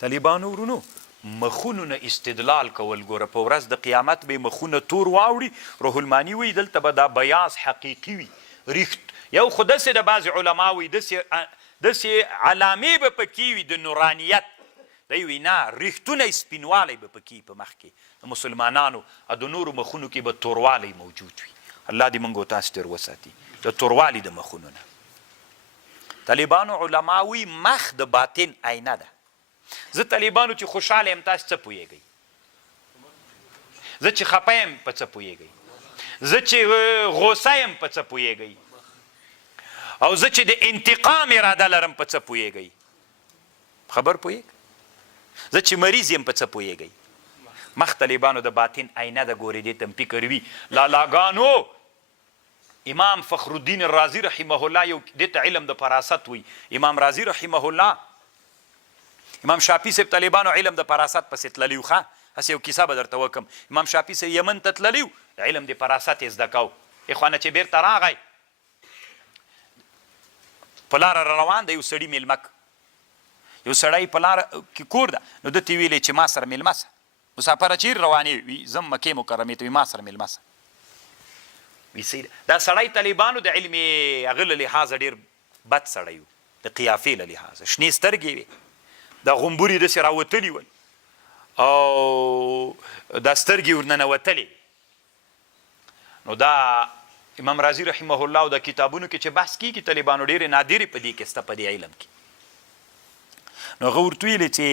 طالبانو ورونو مخونو نه استدلال کول ګوره په ورځ د قیامت به مخونه تور واوړي روح المانی وی دلته به دا بیاض حقیقي وي ریښت یو خو داسې د بعضې علما وي داسې علامې به پکې وي د نورانیت دی وي نه ریښتونه سپینوالی به پکې په مخ کې د مسلمانانو او د نورو مخونو کې به توروالی موجود وي الله دې موږ او تاسو تېر وساتي د توروالي د مخونو نه طالبانو علما وي مخ د باطن آینه ده زه طالبانو چې خوشحاله یم تاسو څه پوهیږئ زه چې خفه یم په څه پوهیږئ زه چې غوسه یم په څه پوهیږئ او زه چې د انتقام اراده لرم په څه پوهیږئ خبر پوهیږ زه چې مریض یم په څه پوهیږئ مخ طالبانو د باطن آینه د ګورې دې ته فکر وي لالاګانو امام فخر الدین الرازي رحمه الله یو دې ته علم د فراست وي امام رازي رحمه الله امام شافعي صاحب طالبانو علم د فراست پسې تللی و ښه هسې یو کیسه به درته وکم امام شافعي صاحب یمن ته تللی و علم د فراست یې زده کو اخوانه چې بیرته راغی په لاره روان دی یو سړي میلمک یو سړی په لاره کې کور ده نو ده ته ویلې چې ما سره میلمه سه مسافره چیرې روانې وي ځم مکې مکرمې ته وي ما سره میلمه سه دا سړی طالبانو د علم هغه له لحاظه ډېر بد سړی و د قیافې له لحاظه شنې سترګې وې دا غومبوري داسې راوتلي ول او دا سترګې ورننوتلې نو دا امام رازي رحمه الله د کتابونو کې چې بحث کېږي طالبانو ډېرې نادرې په دې کې شته په دې علم کې نو هغه ورته ویلې چې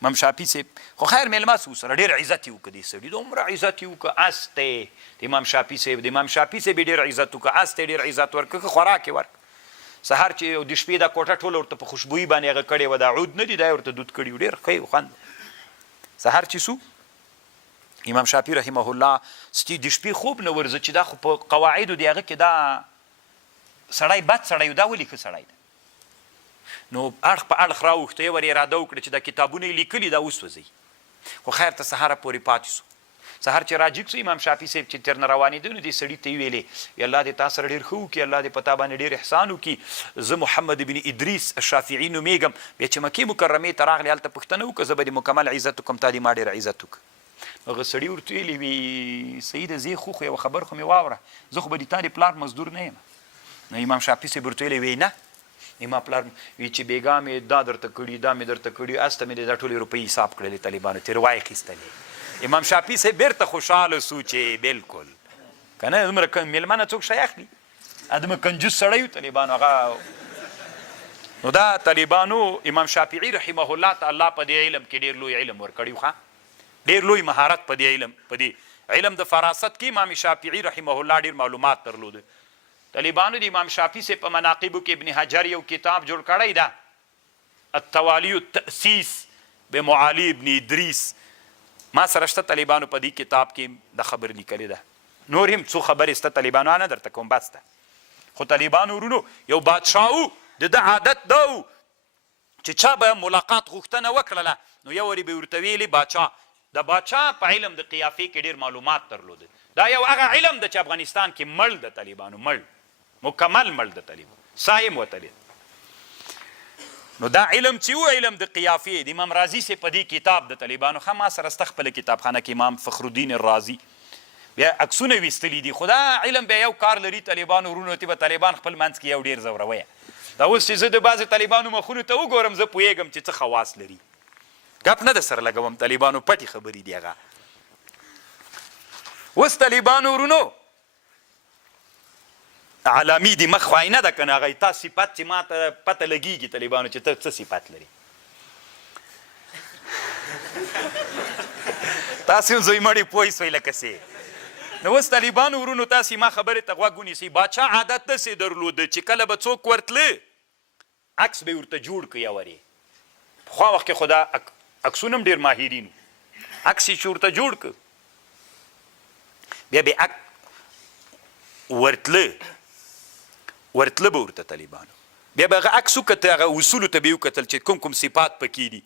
امام شافعي صاحب خو خیر میلمه سو سره ډېر عزت یې وکړه دې سړي دومره عزت یې وکړه اس ته د امام شافعي صاحب د امام شافعي صاحب یې ډېر عزت وکړه اس ته ډېر عزت ورکړه خوراک یې ورکړه سهار چې د شپې دا کوټه ټوله ورته په خوشبویي باندې هغه کړې وه دا عود نه دي دا یې ورته دود کړي و ډېر ښه یې خوند سهار چې سو امام شافعي رحمه الله د شپې خوب نه ورځه چې دا خو په قواعدو د هغه کې دا سړی بد سړی و دا ولې ښه سړی ده نو اړخ په اړخ راوښته یې ور اراده وکړه چې دا کتابونه یې لیکلي دا وسوځوي خو خیر ته سهاره پورې پاتې سو سهار چې راجګ سو امام شافعي صاحب چې تر نه روانېده نو دې سړي ته یې ویلې الله دې تا سره ډېر ښه وکړي الله دې په تا باندې ډېر احسان وکړي زه محمد بن ادریس الشافعي نومېږم بیا چې مکې مکرمې ته راغلې هلته پوښتنه وکړه زه به دې مکمل عزت وکړم تا دې ما ډېر عزت وکړه هغه سړي ورته ویلې وي سیده زه خو یوه خبر خو مې واوره زه خو به د تا د پلار مزدور نه یم نو امام شافعي صاحب ورته ویلې وی نه ما پلار وی چې بیګا مې دا درته کړي دا مې درته کړي اس ته مې دا ټولې روپۍ حساب کړلې طالبانو ترې واخیستلې امام شافعي صاحب بیرته خوشحاله سو چې بلکل که نه دومره میلمه نه څوک شی اخلي دومره کنجوس سړی و طالبانو هغه نو دا طالبانو امام شافعي رحمه الله تعالی په دې علم کې ډېر لوی علم ورکړی و ډېر لوی مهارت په دې علم په دې علم د فراست کې امام شافعي رحمه الله ډېر معلومات درلوده طالبانو د امام شافعي صاحب په مناقبو کې ابن حجر یو کتاب جوړ کړی ده التوالی التأسیس بمعالی ابن ادریس ما سره شته طالبانو په دې کتاب کې د خبر لیکلې ده نور هم څو خبرې شته طالبانو نه درته کوم بس ده خو طالبانو ورونو یو بادشاه و د ده عادت دا و چې چا به ملاقات غوښتنه وکړله نو یو وارې به ورته ویلې باچا د باچا په علم د قیافې کې ډېر معلومات درلوده دا یو هغه علم ده چې افغانستان کې مړ د طالبانو مړ مکمل مړ د طالبانو ساه یې وتلې نو دا علم چې و علم د قیافې د امام رازي صاحب په دې کتاب د طالبانو ښه ما سره سته خپله کتابخانه کې امام فخر الدین الرازي بیا عکسونه ویستلي دي خو دا علم بیا یو کار لري طالبانو ورونو ته به طالبان خپل منځ کې یو ډېر زورویه دا اوس چې زه د بعضې طالبانو مخونو ته وګورم زه پوهېږم چې څه خواص لري ګپ نه در سره لګوم طالبانو پټې خبرې دي هغه اوس طالبانو ورونو عالمي د مخ خواینه ده که نه هغه تا صفت چې ما ته پته لګېږي طالبانو چې ته څه صفت لري تاسې هم زوی مړې پوه شوئ لکه څه نو اوس طالبانو ورونو تاسې ما خبرې ته غوږ ونیسئ باچا عادت داسې درلوده چې کله به څوک ورتله عکس به یې ورته جوړ کړي اورې پخوا وخت کې خو دا عکسونه هم ډېر ماهرین عکس یې چې ورته جوړ کړ بیا به ورتله به ورته طالبانو بیا به هغه عکس وکته هغه اصولو ته به یې وکتل چې کوم کوم صفات پکې دي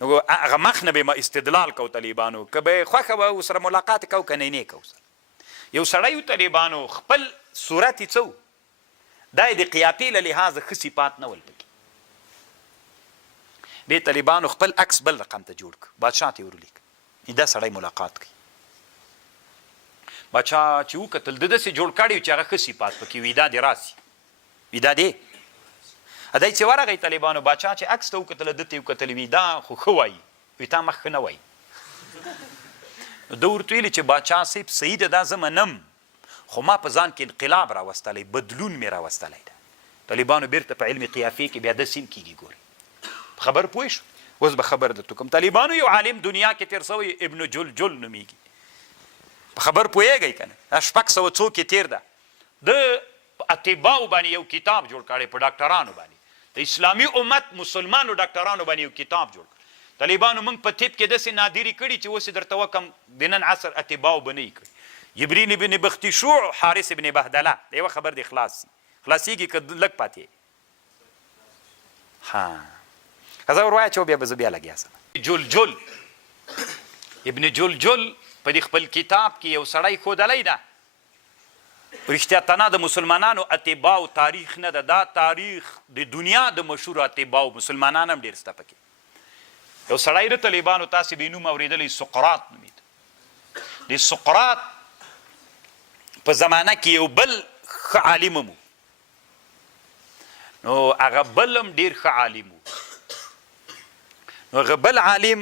نو هغه مخ نه به ما استدلال کو طالبانو که به یې خوښه وه ورسره ملاقات یې کو که نه یې کو سره یو سړی و طالبانو خپل صورت یې څه و دا یې د قیافې له لحاظه ښه صفات نه ول پکې بیا طالبانو خپل عکس بل رقم ته جوړ کړ بادشاه ته یې ورلیک دا سړی ملاقات کوي بادشاه چې وکتل د داسې جوړ کړی چې هغه ښه صفات پکې وي دا دې راسي وي دا دی دی چې ورغی طالبانو بادشاه چې عکس ته وکتل ده ته یې وکتل وي دا خو ښه وایي وي تا مخ ښه نه وایي نو ده ورته ویلي چې بادشاه صاحب صحیح ده دا زه منم خو ما په ځان کې انقلاب راوستلی بدلون مې راوستلی ده طالبانو بیرته په علم قیافې کې بیا داسې هم کېږي ګوري خبر پوه شو اوس به خبر درته کوم طالبانو یو عالم دنیا کې تېر سوی ابن جلجل نومیږي په خبر پوهېږئ که نه 600 کې تېر ده د اطباو باندې یو کتاب جوړ کړی په ډاکټرانو باندې د اسلامي امت مسلمانو ډاکټرانو باندې یو کتاب جوړ کړ طالبانو موږ په طب کې داسې نادري کړي چې اوس یې درته وکم د نن عصر اطباو به نه یې کړي جبرین ابن بختشوع حارث ابن بهدله د یوه خبر دی خلاصېږي که لږ پاتې ها که زه ور وایه چې بیا به زه بیا لګیا سم جلجل ابن جلجل په دې خپل کتاب کې یو سړی ښودلی ده رښتیا تنه د مسلمانانو اطباو تاریخ نه ده دا تاریخ د دنیا د مشهور اطباو مسلمانان هم ډېر شته پکې یو سړی د طالبانو تاسې به یې نوم اورېدلی سقراط نومېده د سقراط په زمانه کې یو بل ښه عالم هم نو هغه بل هم ډېر ښه عالم و نو هغه بل عالم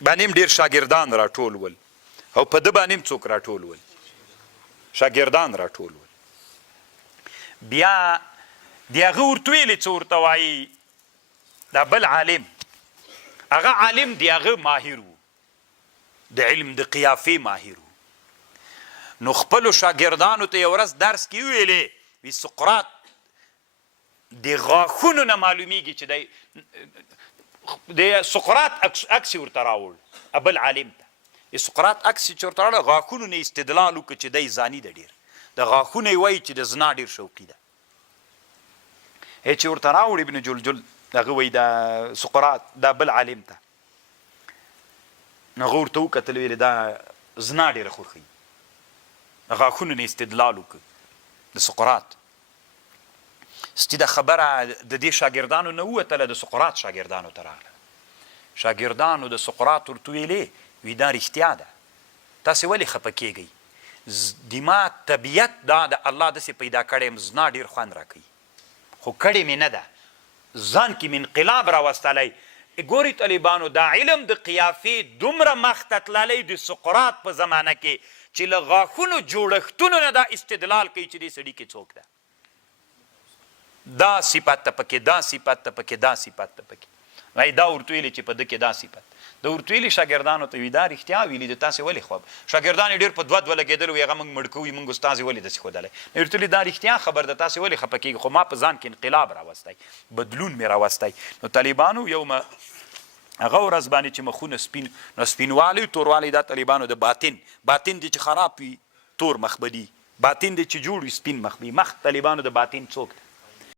باندې هم ډېر شاګردان راټول ول او په ده باندې هم څوک راټول ول شاګردان راټول ول بیا د هغه ورته ویلې څه ورته وایي دا بل عالم هغه عالم د هغه ماهر و د علم د قیافې ماهر و نو خپلو شاګردانو ته یو ورځ درس کې وویلې وی سقراط د غاښونو نه معلومیږي چې دی د سقراط عکس یې ورته راوړ بل عالم ته د سقراط عکس چې ورته راوړ غاښونو نه استدلال وکړه چې دی زاني ده ډېر د غاښونه یې وایي چې د زنا ډېر شوقي ده چې ورته راوړ ابن جلجل هغه وایي دا سقراط دا بل عالم ته نو هغه ورته وکتل ویلې دا زنا ډېره خوښوي غاښونو نه استدلال وکړه د سقراط ستې دا خبره د دې شاګردانو نه ووتله د سقراط شاګردانو ته راغله شاګردانو د سقراط ورته ویلې وی دا رښتیا ده تاسې ولې خفه کېږئ د ما طبیعت دا د الله داسې پیدا کړی یم زنا ډېر خوند راکوي خو کړې مې نه ده ځان کې مې انقلاب راوستلی ګوري طالبانو دا علم د قیافې دومره مخته تللی د سقراط په زمانه کې چې له غاښونو جوړښتونو نه دا استدلال کوي چې دې سړي کې څوک ده دا صفت ته پکې دا صفت ته پکې دا صفت ته پکې وایي دا ورته ویلې چې په ده کې دا صفت د ورته ویلي شاګردانو ته وي دا رښتیا ویلي د تاسې ولې خواب شاګردان یې ډېر په دوه لګېدل وي هغه موږ مړ کوي موږ استازې ولې داسې ښودلی ورته ویلي دا رښتیا خبر ده تاسې ولې خفه کېږي خو ما په ځان کې انقلاب راوستی بدلون مې راوستی نو طالبانو یو هغه ورځ باندې چې مخونه سپین نو سپینوالی توروالی دا طالبانو د باطن دی چې خراب وي تور مخ به دي باطن دی چې جوړ وي سپین مخ وي مخ طالبانو د باطن څوک ده